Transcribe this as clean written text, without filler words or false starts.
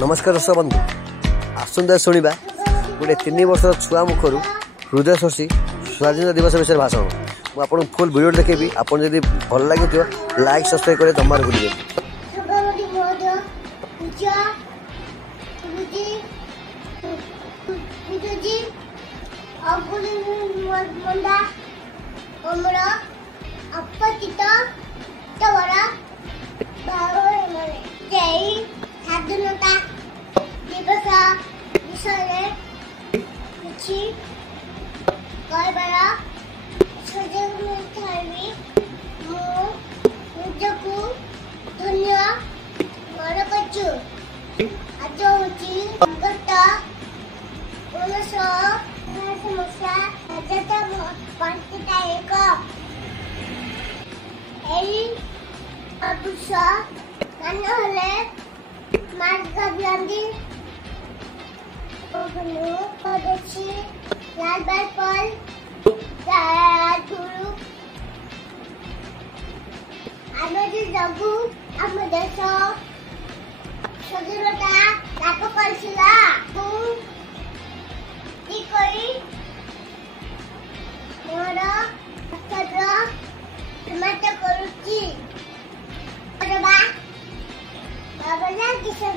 नमस्कार दर्शक बंधु आसंता शुणा गोटे 3 वर्षर छुआ मुखर हृदय स्पर्शी स्वाधीनता दिवस विषय भाषण मुझे फुल वीडियो देखेबी। आप भल लगे लाइक सब्सक्राइब करे जमार भूल स्वाधीनता दिवस विषय किसी कहबार सुजोग मिलि मुझको धन्य मन करछु। आज हूँ गत 1999 मसीहा राज्यता 5 तारीख महात्मा गांधी स्वदेशी लाल बाल राजगुरु आजादी जगू आम देश स्वाधीनता लाभ करथिला मोर समाप्त करुची। बाबा किशन।